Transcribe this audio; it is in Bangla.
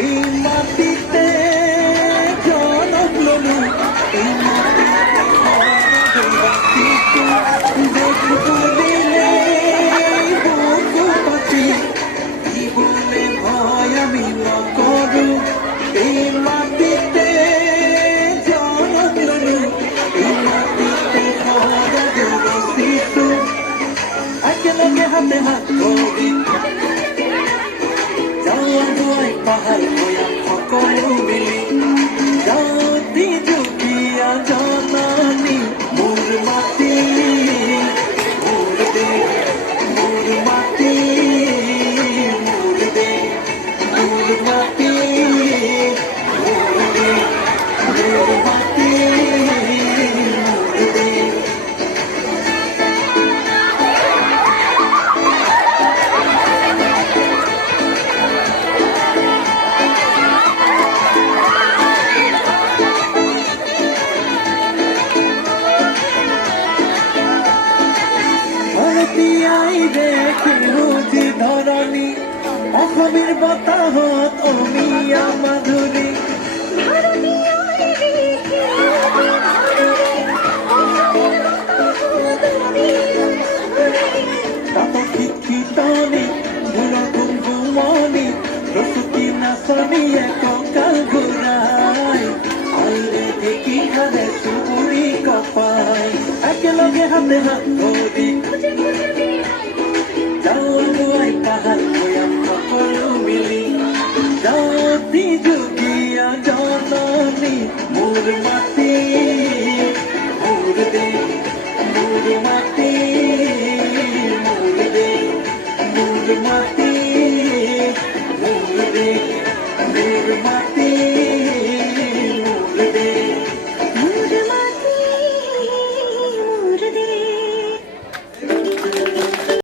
এই মাটিতে জনম ললু, এই মাটিতে দেখবো দিলে বুকু পাখি, জীবনে ভয় আমি নকরু। এই মাটিতে জনম ললু, এই মাটিতে ভরা দেব শিশু, একেলগে হাতে হাত ধরি পাহাড় ভয়াম সকলো মিলি জাতি জুটিয়া জননী মোর মাটি মোর দেশ মোর মাটি মোর দেশ মোর মাটি মোর দেশ মোর মাটি মোর দেশ। ভারতীয়াই দেখে রুজি ধরণী, অসমের বতাহত অমিয়া মাধুরী। তাত শিক্ষিতনি ধুল কুমকুমনি, রসুকি নাচনি এককাল ঘূৰাই, আলৰে ঢেকি খালে চুবুৰি কপাই, একেলগে হাতে হাত